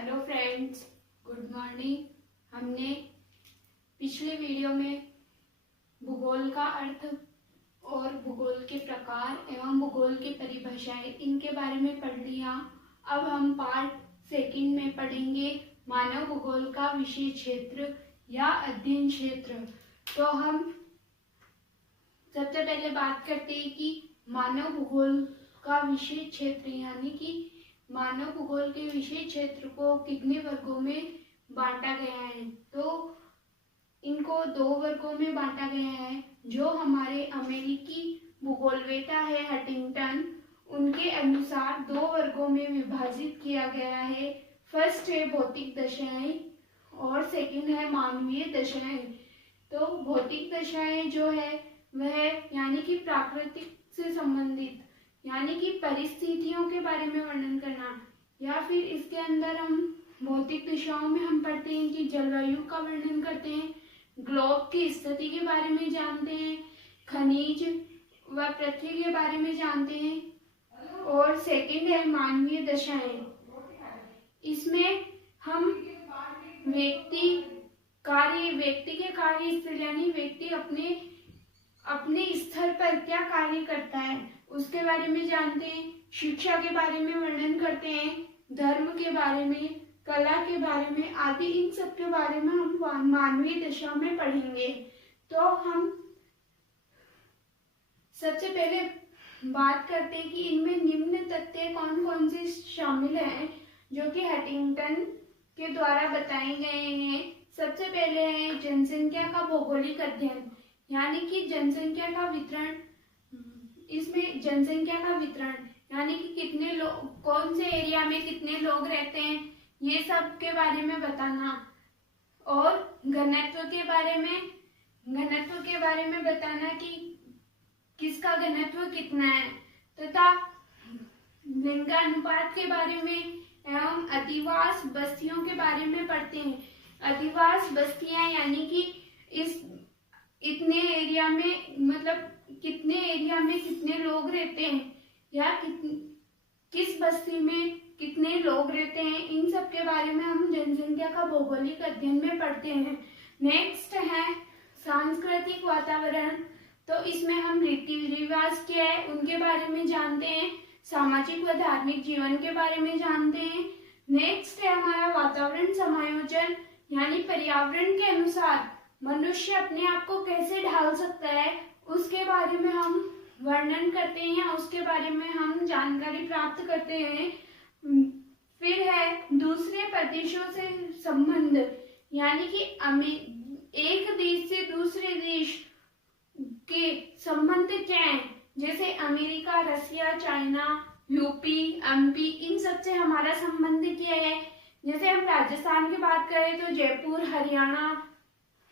Hello friends, good morning. हमने पिछले video में भूगोल का अर्थ और भूगोल के प्रकार एवं भूगोल की परिभाषाएं इनके बारे में पढ़ लिया। अब हम पार्ट सेकंड में पढ़ेंगे मानव भूगोल का विषय क्षेत्र या अध्ययन क्षेत्र। तो हम सबसे पहले बात करते हैं कि मानव भूगोल का विषय क्षेत्र यानी कि मानव भूगोल के विषय क्षेत्र को कितने वर्गों में बांटा गया है। तो इनको 2 वर्गों में बांटा गया है। जो हमारे अमेरिकी भूगोलवेता है हंटिंगटन, उनके अनुसार 2 वर्गों में विभाजित किया गया है। फर्स्ट है भौतिक दशाएं और सेकंड है मानवीय दशाएं। तो भौतिक दशाएं जो है वह यानी कि प्राकृतिक से संबंधित यानी कि परिस्थितियों के बारे में वर्णन करना, या फिर इसके अंदर हम भौतिक दिशाओं में हम पढ़ते हैं कि जलवायु का वर्णन करते हैं, ग्लोब की स्थिति के बारे में जानते हैं, खनिज व पृथ्वी के बारे में जानते हैं। और सेकंड है मानवीय दशाएं। इसमें हम व्यक्ति के कार्य स्थल यानी व्यक्ति अपने स्तर पर क्या कार्य करता है उसके बारे में जानते हैं, शिक्षा के बारे में वर्णन करते हैं, धर्म के बारे में, कला के बारे में आदि, इन सब के बारे में हम मानवीय दशा में पढ़ेंगे। तो हम सबसे पहले बात करते हैं कि इनमें निम्न तथ्य कौन कौन से शामिल हैं जो कि हंटिंगटन के द्वारा बताए गए हैं। सबसे पहले है जनसंख्या का भौगोलिक अध्ययन यानी कि जनसंख्या का वितरण। इसमें जनसंख्या का वितरण यानी कि कितने लोग कौन से एरिया में कितने लोग रहते हैं ये सब के बारे में बताना, और घनत्व के बारे में बताना कि किसका घनत्व कितना है, तथा लिंगानुपात के बारे में एवं अधिवास बस्तियों के बारे में पढ़ते हैं। अधिवास बस्तियां यानी कि इतने एरिया में मतलब कितने एरिया में कितने लोग रहते हैं या किस बस्ती में कितने लोग रहते हैं, इन सब के बारे में हम जनसंख्या का भौगोलिक अध्ययन में पढ़ते हैं। नेक्स्ट है सांस्कृतिक वातावरण। तो इसमें हम रीति रिवाज क्या है उनके बारे में जानते हैं, सामाजिक व धार्मिक जीवन के बारे में जानते हैं। नेक्स्ट है हमारा वातावरण समायोजन यानी पर्यावरण के अनुसार मनुष्य अपने आप को कैसे ढाल सकता है उसके बारे में हम वर्णन करते हैं या उसके बारे में हम जानकारी प्राप्त करते हैं। फिर है दूसरे प्रदेशों से संबंध यानी कि एक देश से दूसरे देश के संबंध क्या है, जैसे अमेरिका, रसिया, चाइना, यूपी, एमपी, इन सब से हमारा संबंध क्या है। जैसे हम राजस्थान की बात करें तो जयपुर, हरियाणा,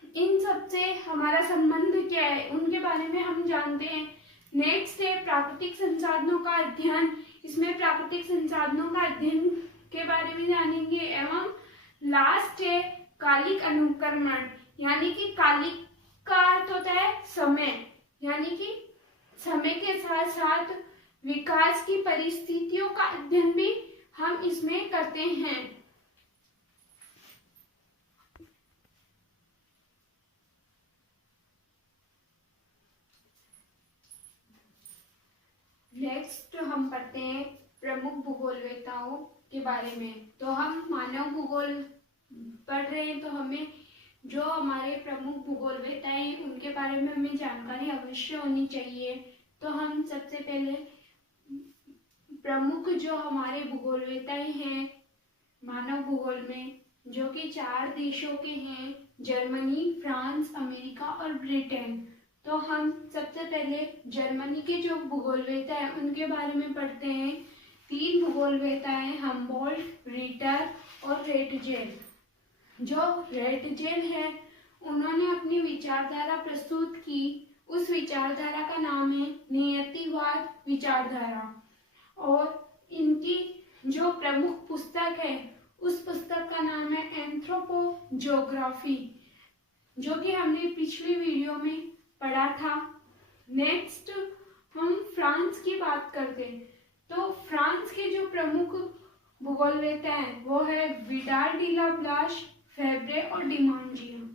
इन सब से हमारा संबंध क्या है उनके बारे में हम जानते हैं। नेक्स्ट है प्राकृतिक संसाधनों का अध्ययन। इसमें प्राकृतिक संसाधनों का अध्ययन के बारे में जानेंगे। एवं लास्ट है कालिक अनुक्रमण यानी कि कालिक का अर्थ होता है समय, यानी कि समय के साथ साथ विकास की परिस्थितियों का अध्ययन भी हम इसमें करते हैं। नेक्स्ट हम पढ़ते हैं प्रमुख भूगोलवेताओं के बारे में। तो हम मानव भूगोल पढ़ रहे हैं तो हमें जो हमारे प्रमुख भूगोलवेता हैं उनके बारे में हमें जानकारी अवश्य होनी चाहिए। तो हम सबसे पहले प्रमुख जो हमारे भूगोलवेताएं हैं मानव भूगोल में, जो कि 4 देशों के हैं, जर्मनी, फ्रांस, अमेरिका और ब्रिटेन। तो हम सबसे पहले जर्मनी के जो भूगोलवेता है उनके बारे में पढ़ते हैं। 3 भूगोलवेता हैं, हम्बोल्ट, रिटर और रेटजेल। जो रेटजेल है उन्होंने अपनी विचारधारा प्रस्तुत की, उस विचारधारा का नाम है नियतिवाद विचारधारा, और इनकी जो प्रमुख पुस्तक है उस पुस्तक का नाम है एंथ्रोपोजोग्राफी, जो कि हमने पिछली वीडियो में पढ़ा था। नेक्स्ट हम फ्रांस की बात करते हैं। तो फ्रांस के जो प्रमुख भूगोलवेत्ता हैं वो है विडाल डी ला ब्लाश, फेब्रे और डिमांजियो।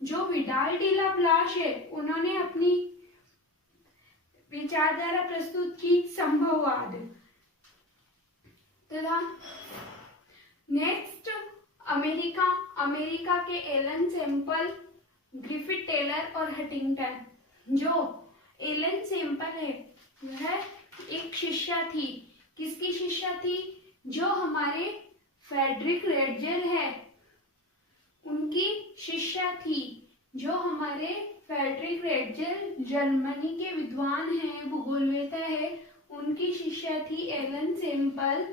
जो विडाल डी ला ब्लाश है उन्होंने अपनी विचारधारा प्रस्तुत की संभववाद तथा नेक्स्ट अमेरिका के एलन सैम्पल, ग्रिफिथ टेलर और हंटिंगटन। जो एलन सैम्पल है वह एक शिष्या थी। किसकी शिष्या थी? जो हमारे फ्रेडरिक रेडजेल है उनकी शिष्या थी। जो हमारे फ्रेडरिक रेडजेल जर्मनी के विद्वान हैं, भूगोलवेत्ता है, उनकी शिष्या थी एलन सैम्पल।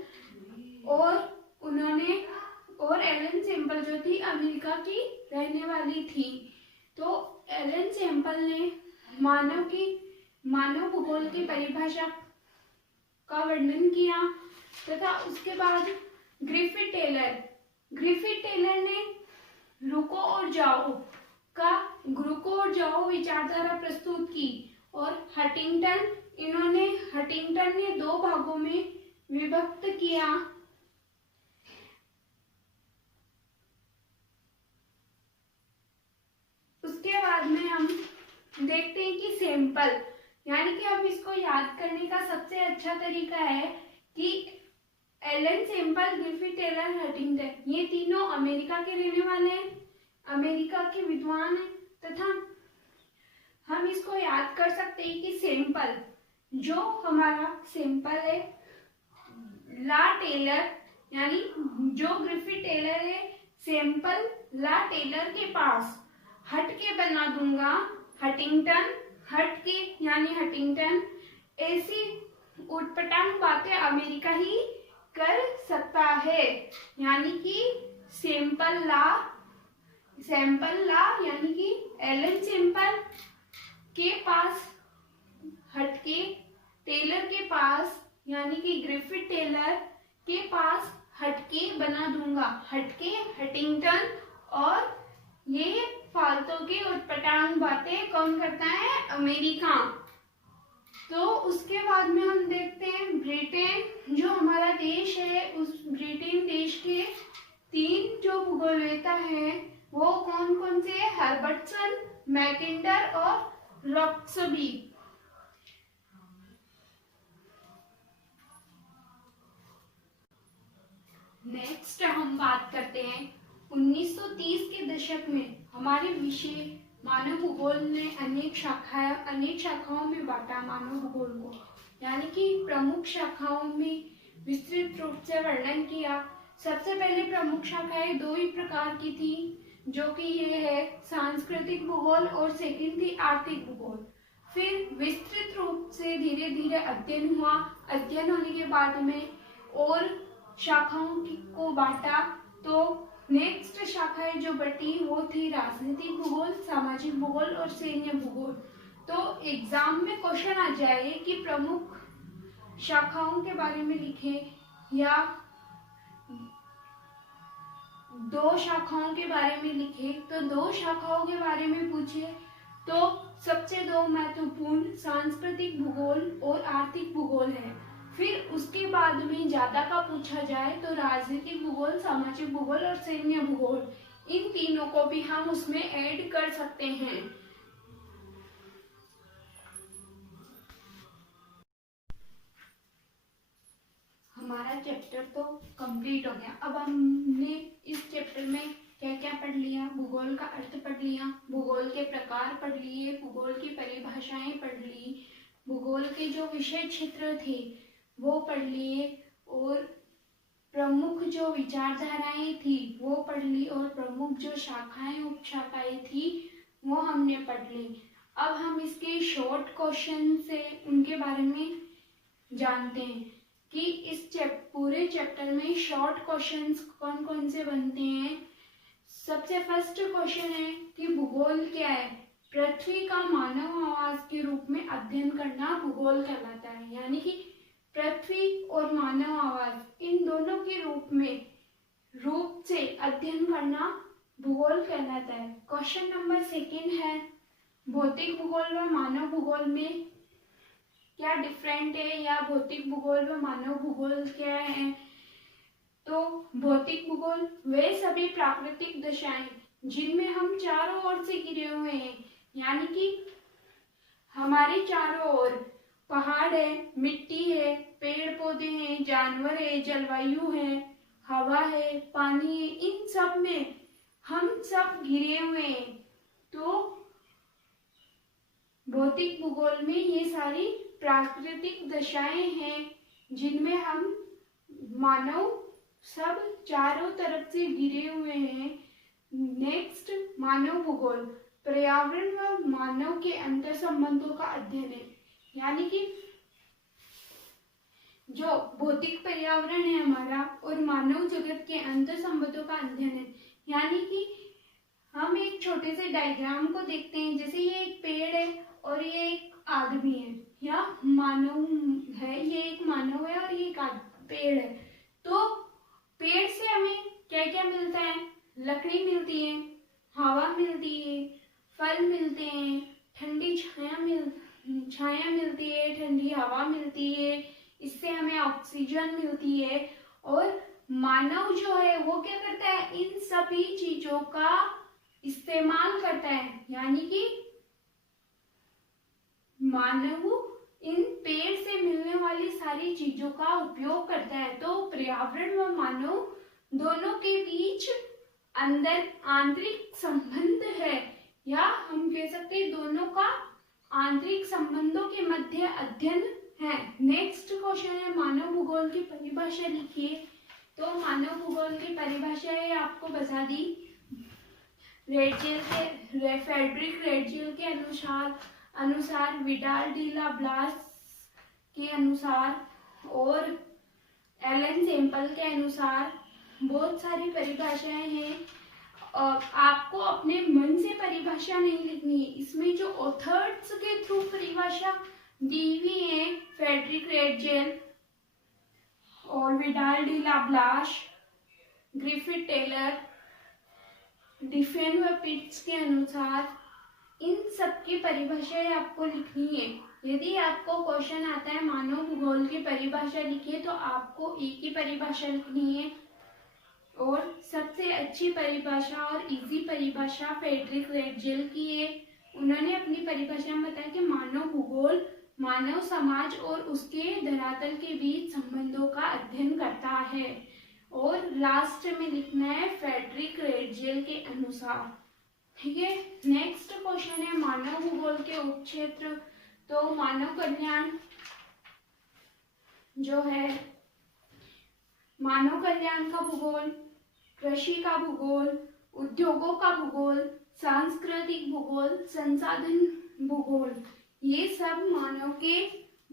और एलन सैम्पल जो थी अमेरिका की रहने वाली थी। तो एलन सैम्पल ने मानव भूगोल की परिभाषा का वर्णन किया तथा उसके बाद ग्रिफिथ टेलर ने रुको और जाओ विचारधारा प्रस्तुत की। और हंटिंगटन ने दो भागों में विभक्त किया। उसके बाद में हम देखते हैं कि सैंपल, यानी कि हम इसको याद करने का सबसे अच्छा तरीका है कि Ellen Semple, Griffith Taylor, Huntington ये तीनों अमेरिका के रहने वाले हैं, अमेरिका के विद्वान हैं तथा हम इसको याद कर सकते हैं कि सैंपल, जो हमारा सैंपल है ला टेलर, यानी जो ग्रिफिथ टेलर है सैंपल ला टेलर के पास हट के बना दूंगा। हंटिंगटन हट के यानी हंटिंगटन ऐसी उटपटांग बातें अमेरिका ही कर सकता है, यानी कि सैंपल ला यानी कि एलन सैम्पल के पास हटके, टेलर के पास यानी कि ग्रिफिथ टेलर के पास हटके बना दूंगा। हटके हंटिंगटन, और ये फालतू की उटपटांग बातें कौन करता है? अमेरिका। तो उसके बाद में हम देखते हैं ब्रिटेन, जो हमारा देश है, उस ब्रिटेन देश के तीन जो भूगोलवेत्ता हैं वो कौन कौन से? हर्बर्टसन, मैकिंडर और रॉक्सबी। नेक्स्ट हम बात करते हैं 1930 के दशक में हमारे विषय मानव भूगोल ने अनेक शाखाओं में बांटा मानव भूगोल को, यानी कि प्रमुख शाखाओं में विस्तृत रूप से वर्णन किया। सबसे पहले प्रमुख शाखाएं दो ही प्रकार की थी, जो कि ये है सांस्कृतिक भूगोल और सेकंड थी आर्थिक भूगोल। फिर विस्तृत रूप से धीरे धीरे अध्ययन हुआ। अध्ययन होने के बाद में और शाखाओं को बांटा। तो नेक्स्ट शाखाएं जो बटी वो थी राजनीतिक भूगोल, सामाजिक भूगोल और सैन्य भूगोल। तो एग्जाम में क्वेश्चन आ जाए कि प्रमुख शाखाओं के बारे में लिखे या दो शाखाओं के बारे में लिखे, तो दो शाखाओं के बारे में पूछे तो सबसे दो महत्वपूर्ण सांस्कृतिक भूगोल और आर्थिक भूगोल है। फिर उसके बाद में ज्यादा का पूछा जाए तो राजनीतिक भूगोल, सामाजिक भूगोल और सैन्य भूगोल, इन तीनों को भी हम उसमें ऐड कर सकते हैं। हमारा चैप्टर तो कंप्लीट हो गया। अब हमने इस चैप्टर में क्या क्या पढ़ लिया? भूगोल का अर्थ पढ़ लिया, भूगोल के प्रकार पढ़ लिए, भूगोल की परिभाषाएं पढ़ ली, भूगोल के जो विषय क्षेत्र थे वो पढ़ लिए, और प्रमुख जो विचारधाराएं थी वो पढ़ ली, और प्रमुख जो शाखाएं उपशाखाएं थी वो हमने पढ़ ली। अब हम इसके शॉर्ट क्वेश्चन से उनके बारे में जानते हैं कि इस पूरे चैप्टर में शॉर्ट क्वेश्चंस कौन कौन से बनते हैं। सबसे फर्स्ट क्वेश्चन है कि भूगोल क्या है? पृथ्वी का मानव आवास के रूप में अध्ययन करना भूगोल कहलाता है, यानी कि पृथ्वी और मानव आवास इन दोनों के रूप से अध्ययन करना भूगोल कहलाता है। क्वेश्चन नंबर सेकंड है भौतिक भूगोल व मानव भूगोल में क्या डिफरेंट है, या भौतिक भूगोल व मानव भूगोल क्या है? तो भौतिक भूगोल वे सभी प्राकृतिक दशाएं जिनमें हम चारों ओर से घिरे हुए हैं, यानी कि हमारे चारों ओर पहाड़ है, मिट्टी है, पेड़ पौधे हैं, जानवर है, जलवायु है, हवा है, पानी है, इन सब में हम सब घिरे हुए हैं। तो भौतिक भूगोल में ये सारी प्राकृतिक दशाएं हैं जिनमें हम मानव सब चारों तरफ से घिरे हुए हैं। नेक्स्ट, मानव भूगोल पर्यावरण व मानव के अंतर संबंधों का अध्ययन है, यानी कि जो भौतिक पर्यावरण है हमारा और मानव जगत के अंतर संबंधों का अध्ययन है। यानी कि हम एक छोटे से डायग्राम को देखते हैं, जैसे ये एक पेड़ है और ये एक आदमी है या मानव है, ये एक मानव है और ये एक पेड़ है। तो पेड़ से हमें क्या क्या मिलता है? लकड़ी मिलती है, हवा मिलती है, फल मिलते हैं, ठंडी छाया मिलती है, ठंडी हवा मिलती है, इससे हमें ऑक्सीजन मिलती है। और मानव जो है वो क्या करता है? इन सभी चीजों का इस्तेमाल करता है, यानी कि मानव इन पेड़ से मिलने वाली सारी चीजों का उपयोग करता है। तो पर्यावरण व मानव दोनों के बीच अंदर आंतरिक संबंध है, या हम कह सकते हैं दोनों का आंतरिक संबंधों के मध्य अध्ययन है। नेक्स्ट क्वेश्चन है, मानव भूगोल की परिभाषा लिखिए। तो मानव भूगोल की परिभाषा है आपको बता दी, फ्रेडरिक रेडजिल के अनुसार विडाल डी ला ब्लास के अनुसार और एलन सैंपल के अनुसार बहुत सारी परिभाषाएं हैं। आपको अपने मन से परिभाषा नहीं लिखनी है, इसमें जो ऑथर्स के थ्रू परिभाषा दी हुई है, फ्रेडरिक रेडजिल और विडाल डी ला ब्लास, ग्रिफिथ टेलर, डिफेन व पिट्स के अनुसार, इन सब की परिभाषाएं आपको लिखनी है। यदि आपको क्वेश्चन आता है मानव भूगोल की परिभाषा लिखिए, तो आपको एक ही परिभाषा लिखनी है। और सबसे अच्छी परिभाषा और इजी परिभाषा फ्रेडरिक रेडजिल की है। उन्होंने अपनी परिभाषा में बताया कि मानव भूगोल मानव समाज और उसके धरातल के बीच संबंधों का अध्ययन करता है। और लास्ट में लिखना है फ्रेडरिक रेडजिल के अनुसार। ठीक है, नेक्स्ट क्वेश्चन है मानव भूगोल के उपक्षेत्र। तो मानव कल्याण जो है, मानव कल्याण का भूगोल, कृषि का भूगोल, उद्योगों का भूगोल, सांस्कृतिक भूगोल, संसाधन भूगोल, ये सब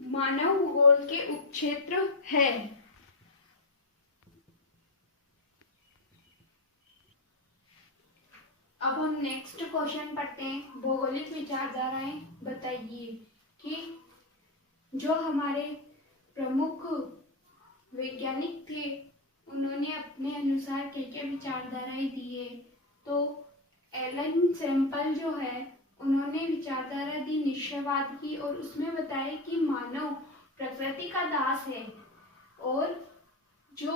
मानव भूगोल के उपक्षेत्र है। अब हम नेक्स्ट क्वेश्चन पढ़ते हैं, भौगोलिक विचारधाराएं बताइए कि जो हमारे प्रमुख वैज्ञानिक थे उन्होंने अपने अनुसार क्या क्या विचारधाराएं दी है। तो एलन सैंपल जो है उन्होंने विचारधारा दी निश्चयवाद की, और उसमें बताया कि मानव प्रकृति का दास है। और जो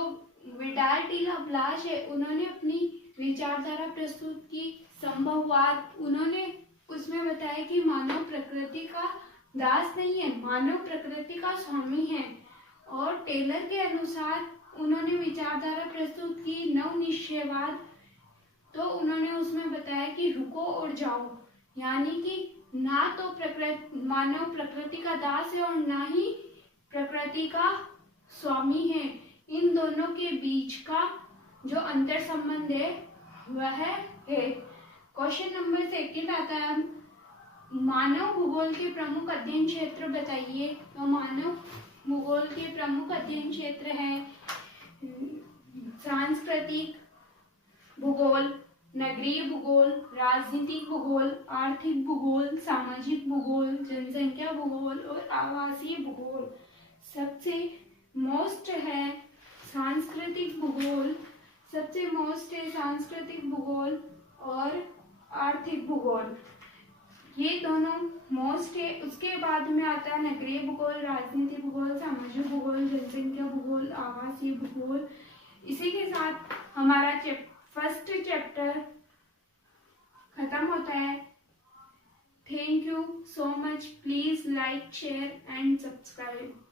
विडाल डी ला ब्लास है उन्होंने अपनी विचारधारा प्रस्तुत की संभववाद। उन्होंने उसमें बताया कि मानव प्रकृति का दास नहीं है, मानव प्रकृति का स्वामी है। और टेलर के अनुसार उन्होंने विचारधारा प्रस्तुत की नवनिश्चयवाद। तो उन्होंने उसमें बताया कि रुको और जाओ, यानी कि ना तो मानव प्रकृति का दास है और ना ही प्रकृति का स्वामी है। इन दोनों के बीच का जो अंतर संबंध है वह है। क्वेश्चन नंबर 2 आता है, मानव भूगोल के प्रमुख अध्ययन क्षेत्र बताइए। तो मानव भूगोल के प्रमुख अध्ययन क्षेत्र है सांस्कृतिक भूगोल, नगरीय भूगोल, राजनीतिक भूगोल, आर्थिक भूगोल, सामाजिक भूगोल, जनसंख्या भूगोल और आवासीय भूगोल। सबसे मोस्ट है सांस्कृतिक भूगोल, और आर्थिक भूगोल, ये दोनों मोस्ट है। उसके बाद में आता है नगरीय भूगोल, राजनीतिक भूगोल, सामाजिक भूगोल, जनसंख्या भूगोल, आवासीय भूगोल। इसी के साथ हमारा फर्स्ट चैप्टर खत्म होता है। Thank you so much. Please like, share and subscribe.